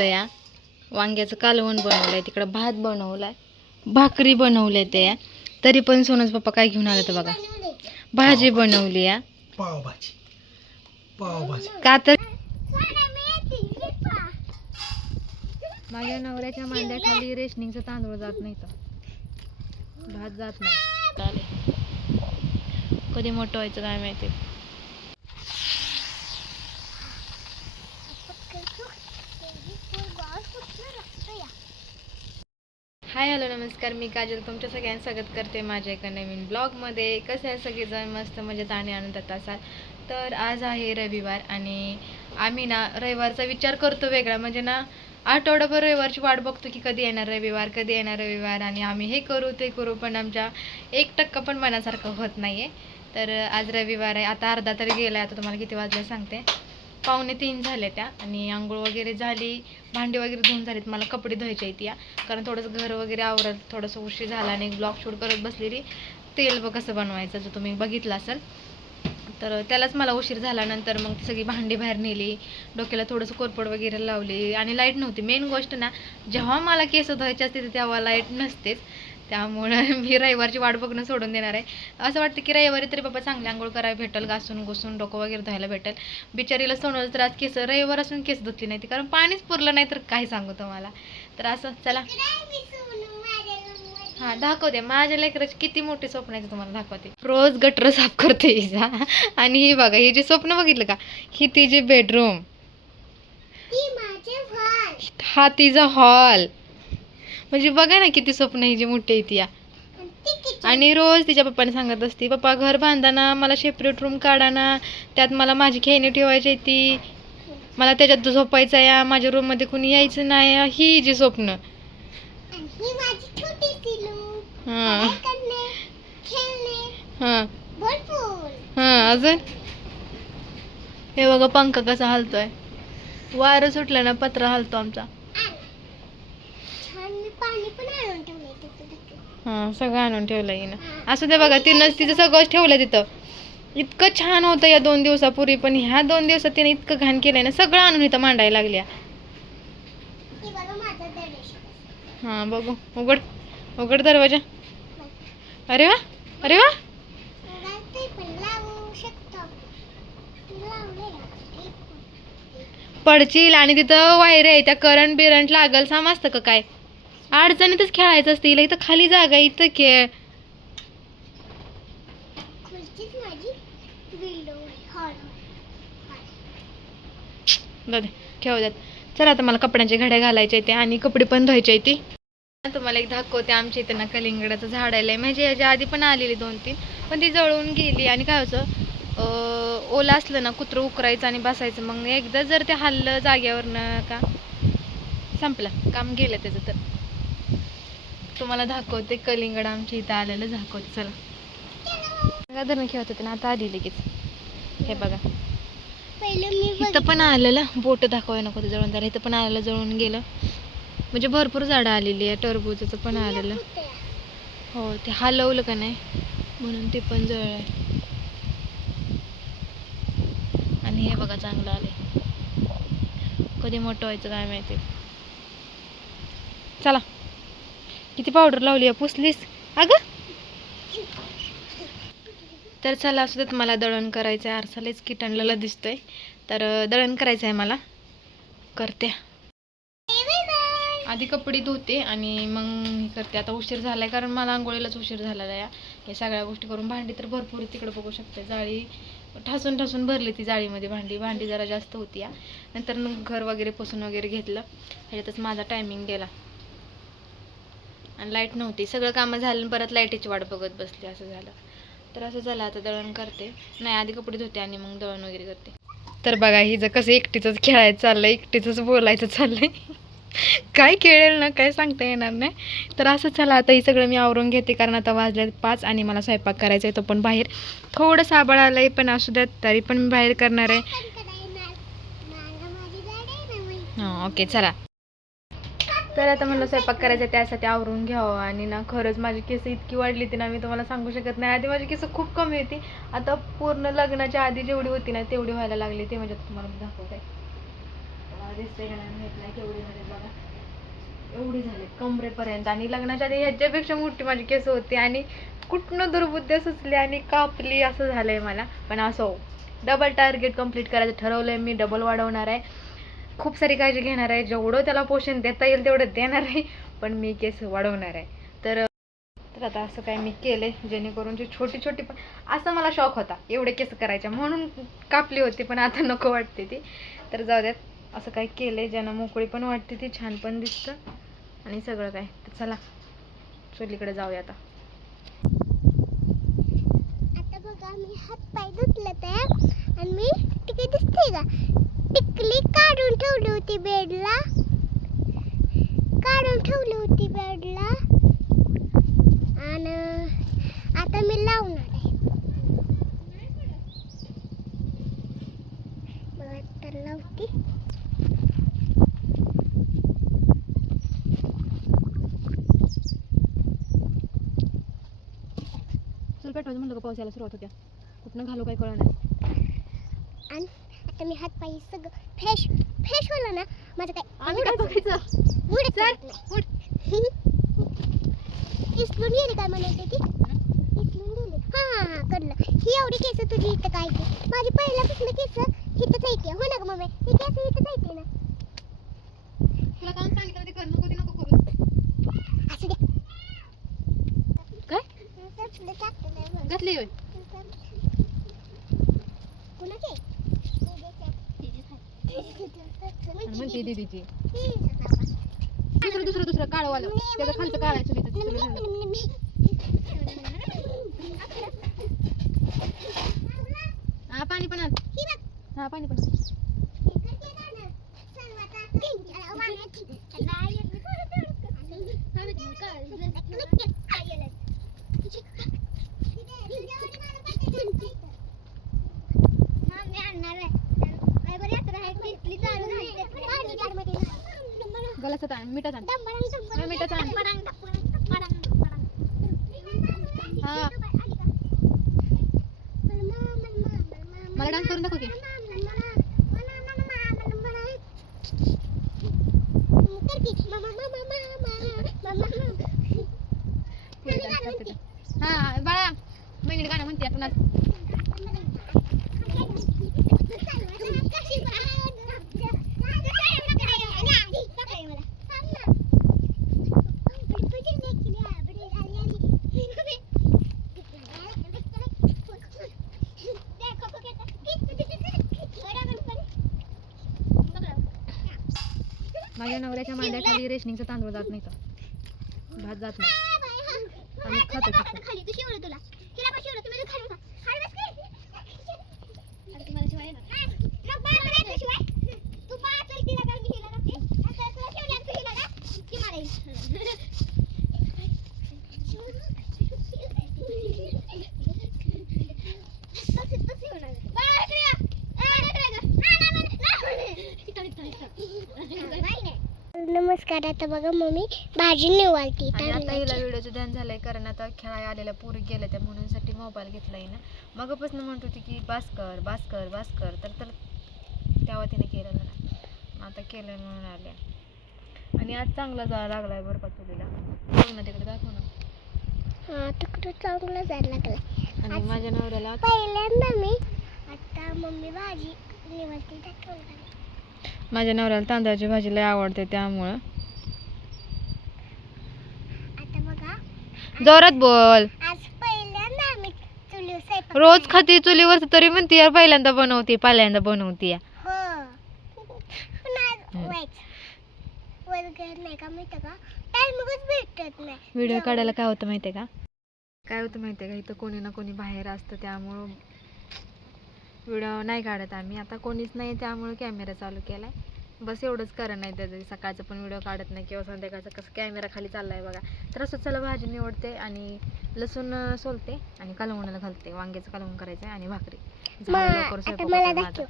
या वांग्याचं कालवण बनवलंय, तिकडं भात बनवलाय, भाकरी बनवल्या त्या. तरी पण सोनूच पप्पा काय घेऊन आले तर बघा, भाजी बनवली या, पावभाजी. का तर माझ्या नवऱ्याच्या मांड्याखाली रेशनिंगचं तांदूळ जात नाही, तर भात जात नाही. कधी मोठं व्हायचं काय माहिती. हाय हॅलो नमस्कार, मी काजल तुमच्या सगळ्यांचं स्वागत करते माझ्या एका नवीन ब्लॉगमध्ये. कसं आहे सगळेजण मस्त मजेत आणि आनंदात असाल. तर आज आहे रविवार आणि आम्ही ना रविवारचा विचार करतो वेगळा, म्हणजे ना आठवडाभर रविवारची वाट बघतो की कधी येणार रविवार, कधी येणार रविवार, आणि आम्ही हे करू ते करू, पण आमच्या 1% पण मनासारखं होत नाही आहे. तर आज रविवार आहे, आता अर्धा तरी गेला आहे. आता तुम्हाला किती वाजले सांगते, 2:45 झाले त्या. आणि आंघोळ वगैरे झाली, भांडी वगैरे धुवून झालीत, मला कपडे धुवायचे आहेत या, कारण थोडंसं घर वगैरे आवरत थोडंसं उशीर झाला आणि ब्लॉग शूट करत बसलेली. तेल बघ कसं बनवायचं जर तुम्ही बघितलं असेल तर त्यालाच मला उशीर झाला. नंतर मग सगळी भांडी बाहेर नेली, डोक्याला थोडंसं कोरपड वगैरे लावली, आणि लाईट नव्हती. मेन गोष्ट ना, जेव्हा मला केस धुवायचे असते तेव्हा लाईट नसतेच, त्यामुळे मी रविवारची वाट बघणं सोडून देणार आहे. असं वाटतं की रविवारी तरी बाबा चांगली आंघोळ करायला भेटेल, घासून घुसून डोकं वगैरे धुवायला भेटेल. बिचारीला सोनवलं तर आज केस रविवार असून केस धुतली नाही ती, कारण पाणीच पुरलं नाही तर काय सांगू तुम्हाला. तर असं चला, हां दाखवते माझ्या लेकराची किती मोठी स्वप्न आहे तुम्हाला दाखवते. रोज गटर साफ करते हिचा. आणि ही बघा, ही जी स्वप्न बघितलं का, ही तिची बेडरूम, हा तिचा हॉल. म्हणजे बघा ना किती स्वप्न ही जी मोठी आहे ती या. आणि रोज तिच्या पप्पाने सांगत असते, पप्पा घर बांधा मला सेपरेट रूम काढा ना, त्यात मला माझी खेळणी ठेवायची ती, मला त्याच्यात झोपायचं या, माझ्या रूम मध्ये कुणी यायचं नाही. ही जी स्वप्न. हां हां हां अजून हे बघा पंखा कसा हलतोय, वारं सुटलं ना पत्रा हलतो आमचा. हां सगळं आणून ठेवलंय ना. असं ते बघा, तिनं तिचं सगळंच ठेवलं तिथं. इतकं छान होतं या 2 दिवसापूर्वी, पण ह्या 2 दिवसात तिने इतकं घाण केलंय ना, सगळं आणून इथं मांडायला लागल्या. हां बघू, उघड उघड दरवाजा. अरे वा अरे वा, पडशील. आणि तिथं वायरे आहे, त्या करंट बिरंट लागल समजतं का काय, अडचणीतच खेळायचं असतं हिला. इथं खाली जागा, इथं खेळ. ठेव द्यात. चला आता मला कपड्यांच्या घड्या घालायच्या ते, आणि कपडे पण धुवायचे ती. तुम्हाला एक दाखवते, आमच्या इथं ना कलिंगडाचं झाड आलंय. म्हणजे याच्या आधी पण आलेली 2-3, पण ती जळून गेली. आणि काय होतं, ओला असलं ना कुत्रं उकरायचं आणि बसायचं, मग एकदा जर ते हल्लं जाग्यावरनं का संपलं काम, गेलं त्याचं. तर तुम्हाला दाखवते कलिंगड आमच्या इथं आलेलं दाखवते. चला धरून खेळत होते ना, आता आली लगेच. हे बघा, इथं पण आलेलं, बोट दाखवाय नको ते जळून झालं. इथं पण आलेलं, जळून गेलं. म्हणजे भरपूर झाडं आलेली आहे, टरबूजाचं पण आलेलं. हो ते हलवलं का नाही म्हणून ते पण जळलंय. आणि हे बघा चांगलं आलंय, कधी मोठं व्हायचं काय माहिती. चला, किती पावडर लावली आहे, पुसलीस अगं. तर चला असू देत, मला दळण करायचं आहे. आरसालेच किटणलेला दिसतोय, तर दळण करायचं आहे मला, करते. आधी कपडे धुते आणि मग हे करते. आता उशीर झालाय, कारण मला आंघोळीलाच उशीर झालेला आहे. हे सगळ्या गोष्टी करून, भांडी तर भरपूर तिकडे बघू शकते, जाळी ठासून ठासून भरली ती जाळीमध्ये. भांडी जरा जास्त होती या. नंतर मग घर वगैरे पुसून वगैरे घेतलं. ह्याच्यातच माझा टायमिंग गेला, आणि लाईट नव्हती. सगळं कामं झालं, परत लाईटीची वाट बघत बसली, असं झालं. तर असं झालं, आता दळण करते. नाही, आधी कपडे धुते आणि मग दळण वगैरे करते. तर बघा, हिचं कसं एकटीचंच खेळायचं चाललंय, एकटीचंच बोलायचं चाललंय. काय खेळेल ना काय सांगता येणार नाही. तर असं चला, आता ही सगळं मी आवरून घेते, कारण आता वाजले 5 आणि मला स्वयंपाक करायचा आहे. तो पण बाहेर थोडं साबळ आलंय, पण असू द्यात, तरी पण मी बाहेर करणार आहे. हां ओके चला. तर आता मला स्वयंपाक करायचा आहे, त्यासाठी आवरून घ्यावं. आणि ना खरंच माझी केस इतकी वाढली होती ना, मी तुम्हाला सांगू शकत नाही. आधी माझी केस खूप कमी होती, आता पूर्ण लग्नाच्या आधी जेवढी होती ना तेवढी व्हायला लागली. ते म्हणजे तुम्हाला दाखवत आहे. दिसते का नाही माहित नाही, केवढी झाले बघा, एवढी झाली कमरेपर्यंत. आणि लग्नाच्या आधी ह्याच्यापेक्षा मोठी माझी केस होती आणि कुठनं दुर्बुद्धी सुचली आणि कापली, असं झालंय मला. पण असो, डबल टार्गेट कंप्लीट करायचं ठरवलंय मी, डबल वाढवणार आहे, खूप सारी काळजी घेणार आहे, जेवढं त्याला पोषण देता येईल तेवढं देणार आहे, पण मी केस वाढवणार आहे. तर आता असं काय मी केले जेणेकरून जी छोटी छोटी, पण असं मला शौक होता एवढे केस करायच्या म्हणून कापली होती, पण आता नको वाटते ती. तर जाऊ द्यात, असं काय केलंय ज्यानं मोकळी पण वाटते ती, छान पण दिसतं आणि सगळं काय. तर चला चुलीकडे जाऊया आता. आता बघा मी हात पाय धुतले तर, आणि मी टिकली दिसते का, टिकली काढून ठेवली होती बेडला, आणि आता मी लावणार आहे. मला तर लावते. चल पेटवायचं म्हणलं का पाऊस यायला सुरुवात होत्या, कुठनं घालू काही कळलं नाही. आणि आता मी हात पाय सगळं फ्रेश होलं ना, माझं काय इसलून गेली काय म्हणायची ती, इसलून गेली. हा कळलं. ही एवढी केस तुझी इथं काय ती, माझी पहिल्यापासून केस इथंच येते, हो ना ग मम्मी, ही केस इथंच येते ना. तुला काम सांगितलं ते कर, नको ते नको करू. असू दे. काय घातली होय? कुणाची म्हणते दीदीची. दुसरं काळं वालं, त्याचं खालचं काढायचं हा पाणी पण आण, हा पाणी पण आण. गलासात आण, मिठात आण, मिठात आण. हा मला डान्स करून दाखव की. हा बाळा, मैंने गाणं म्हणते आता नाच. माझ्या नवऱ्याच्या मांड्याखाली रेशनिंगचा तांदूळ जात नाही, तर भात जात नाही, आम्ही खातो फक्त. नमस्कार. आता बघा मम्मी भाजी निवडती. आणि आता हिला व्हिडिओचं ध्यान झालंय, कारण आता खेळायला आलेल्या पोरी गेल्या त्या, म्हणून साठी मोबाईल घेतलाय ना. मगापासून म्हणत होती की बास कर बास कर बास कर, तर तेव्हा तिने केलेलं नाही, आता केलंय म्हणून आल्या. आणि आज चांगला जायला लागलाय बरं का चुलीला, बघ ना तिकडे दाखव ना. हा तिकडे चांगला जायला लागला. आणि माझ्या नवऱ्याला पहिल्यांदा मी आता मम्मी भाजी निवडती दाखवणार. माझ्या नवऱ्याला तांदळाची भाजी लय आवडते, त्यामुळं. आता बघा जोरात बोल. आज पहिल्यांदा आम्ही चुलीवर स्वयंपाक. रोज खाती चुलीवर, तरी म्हणते यार पहिल्यांदा बनवते हो पण आज नाही का माहिती का, टाइमच भेटत नाही. व्हिडिओ काढायला काय होतं माहितीये का, का इथं कोणी ना कोणी बाहेर असतं, त्यामुळं व्हिडिओ नाही काढत आम्ही. आता कोणीच नाही त्यामुळे कॅमेरा चालू केलाय, बस एवढंच कारण आहे त्याचं. सकाळचं पण व्हिडिओ काढत नाही किंवा संध्याकाळचं कसं कॅमेरा खाली चाललाय बघा. तर असं चला भाजी निवडते आणि लसूण सोलते आणि कालवणाला घालते, वांग्याचं कालवण करायचं आहे आणि भाकरी. लवकर स्वयंपाक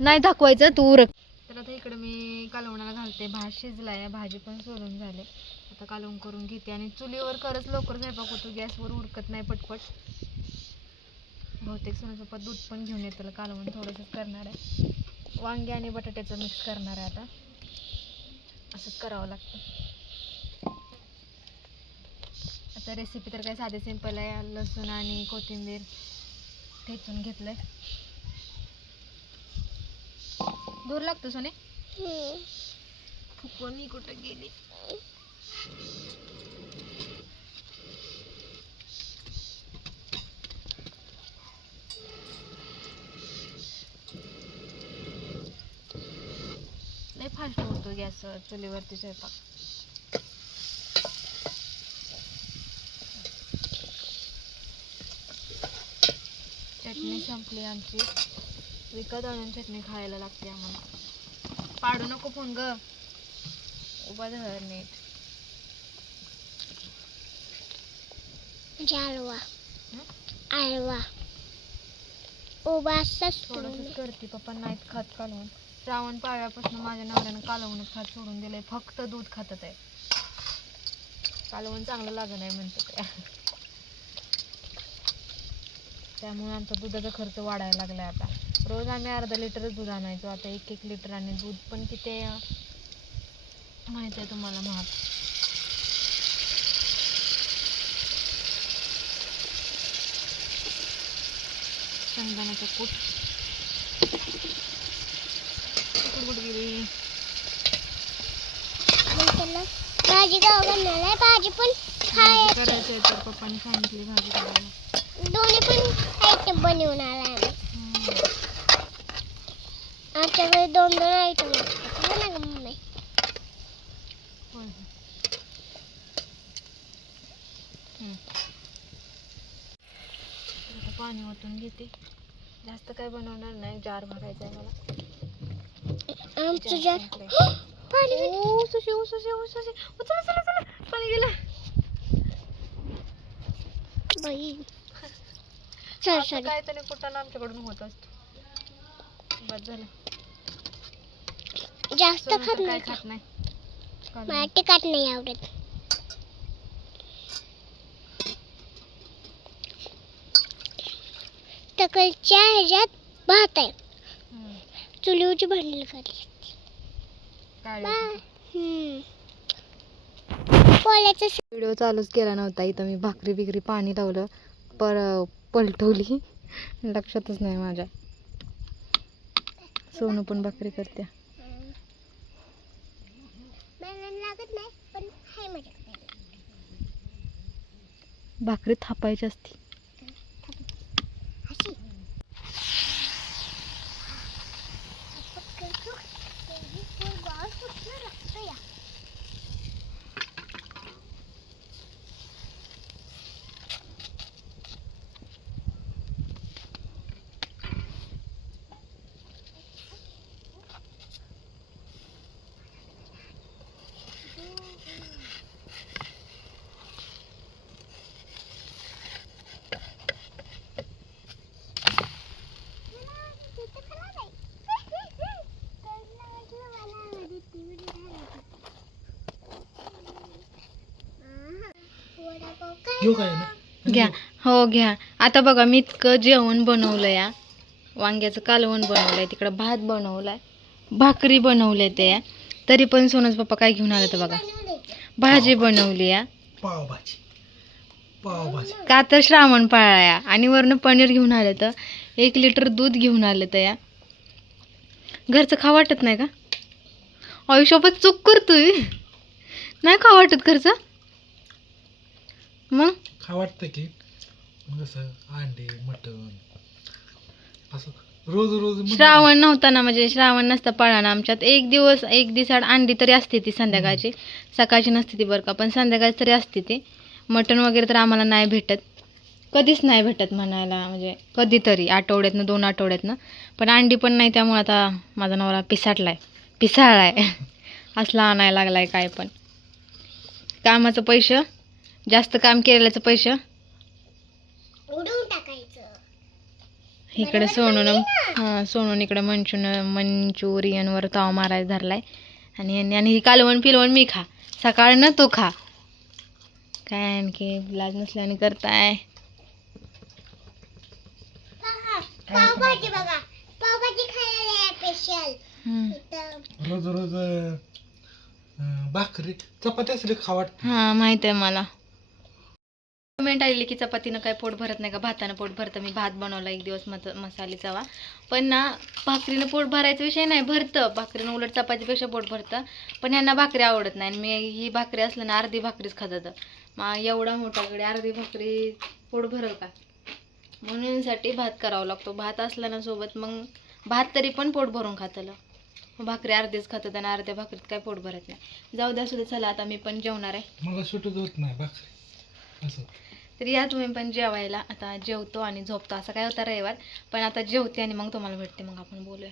नाही दाखवायचं तू उरक. तर आता इकडे मी कालवणाला घालते, भात शिजलाय, भाजी पण सोलून झाले, आता कालवण करून घेते. आणि चुलीवर खरंच लवकर स्वयंपाक होतो, गॅसवर उरकत नाही पटपट. बहुतेक सोनूचा पप्पा दूध पण घेऊन येतो, कालवण थोडंसंच करणार आहे. वांगे आणि बटाट्याचं मिक्स करणार आहे आता. असंच करावं लागतं. आता रेसिपी तर काय साधी सिंपल आहे. लसूण आणि कोथिंबीर ठेचून घेतलंय. दूर लागतो सोने. फुकवणी कुठं गेली. लय फास्ट होतो गॅस चुलीवरती स्वयंपाक. चटणी संपली आमची. विकत आणून चटणी खायला लागते आम्हाला. पाडू नको फोन ग. उभा धर नीट. आळवा आळवा उभा असाच थोडंसंच करते. पप्पा नाहीत खात कालवून. श्रावण पाळव्यापासून माझ्या नवऱ्यानं कालवूनच खात सोडून दिलंय. फक्त दूध खातात आहे. कालवून चांगलं लागत नाही म्हणतात आहे. त्यामुळे आमचा दुधाचा खर्च वाढायला लागलाय आता. रोज आम्ही अर्धा लिटरच दूध आणायचो. आता 1-1 लिटर आणि दूध पण किती माहिती आहे तुम्हाला महाग. शेंगदाण्याचं कूट कुठ गेली. भाजी बनवणार आहे. भाजी पण भाजी करायची आहे तर पप्पांनी सांगितली भाजी करायला. दोन्ही पण आयटम बनवणार आहे. आमच्याकडे 2-2 आयटम असतात हो ना ग मम्मी. होय. आता पाणी ओतून घेते. जास्त काय बनवणार नाही. जार भरायचा आहे मला. आमचं जार पाणी पाणी गेलं. बाई सॉरी काय तरी कुठं आमच्याकडून होत असतो. बस झालं. जास्त सोनं खात तर काय नाही. खात नाही. मला तिखट नाही आवडत. तकलच्या ह्याच्यात भात आहे. चुलीवरची भांडी काढली. पोळ्याचा व्हिडिओ चालूच केला नव्हता. इथं मी भाकरी बिकरी पाणी लावलं. पलटवली. लक्षातच नाही माझ्या. सोनू पण भाकरी करते. लागत नाही पण हाय माझ्याकडे. भाकरी थापायची असते. अशी घ्या. हो घ्या. आता बघा मी इतकं जेवण बनवलं या. वांग्याचं कालवण बनवलंय. तिकडं भात बनवलाय. भाकरी बनवल्या त्या. तरी पण सोनूच पप्पा काय घेऊन आलं तर बघा. भाजी बनवली या. पावभाजी का तर श्रावण पाळाया. आणि वरनं पनीर घेऊन आलं तर 1 लिटर दूध घेऊन आलं तर या. घरचं खा वाटत नाही का? आयुष्यात चूक करतोय. नाही खा वाटत घरचं. मग खा वाटतं की मग असं अंडे मटण असं रोज रोज श्रावण नव्हता ना. म्हणजे श्रावण नसता पाळा ना आमच्यात. एक दिवसाआड अंडी तरी असते ती संध्याकाळची. सकाळची नसते ती बरं का. पण संध्याकाळची तरी असते ती. मटण वगैरे तर आम्हाला नाही भेटत. कधीच नाही भेटत म्हणायला. म्हणजे कधीतरी आठवड्यातनं 2 आठवड्यातनं. पण अंडी पण नाही. त्यामुळे आता माझा नवरा पिसाळलाय असला आणायला लागलाय. काय पण कामाचं पैसे जास्त काम केलेल्याचं पैसे उडवून टाकायचं. इकडे सोनून इकडे मंचुरियनवर ताव मारायला धरलाय. आणि ही कालवण पिलवण मी खा. सकाळ न तो खा. काय आणखी लाज नसल्याने करताय. पावभाजी बघा. पावभाजी खायला स्पेशल इथं रोज रोज भाकरी चपाती असली खावाट. हा माहित आहे मला. कमेंट आलेली की चपातीनं काय पोट भरत नाही का, भातानं पोट भरतं. मी भात बनवला एक दिवस मसालीचा वा, पण ना भाकरीनं पोट भरायचा विषय नाही, भरतं भाकरीनं, उलट चपातीपेक्षा पोट भरतं. पण यांना भाकरी आवडत नाही आणि मी ही भाकरी असलं ना अर्धी भाकरीच खातात. मग एवढा मोठाकडे अर्धी भाकरी पोट भरल का, म्हणून भात करावा लागतो. भात असला ना सोबत मग भात तरी पण पोट भरून खातलं, भाकरी अर्धीच खातात आणि अर्ध्या भाकरीत काय पोट भरत नाही. जाऊ द्या सुद्धा, चला आता मी पण जेवणार आहे. मला सुटत होत नाही भाकरी असं. तर या तुम्ही पण जेवायला. आता जेवतो आणि झोपतो, असं काय होता रविवार. पण आता जेवते आणि मग तुम्हाला भेटते, मग आपण बोलूया.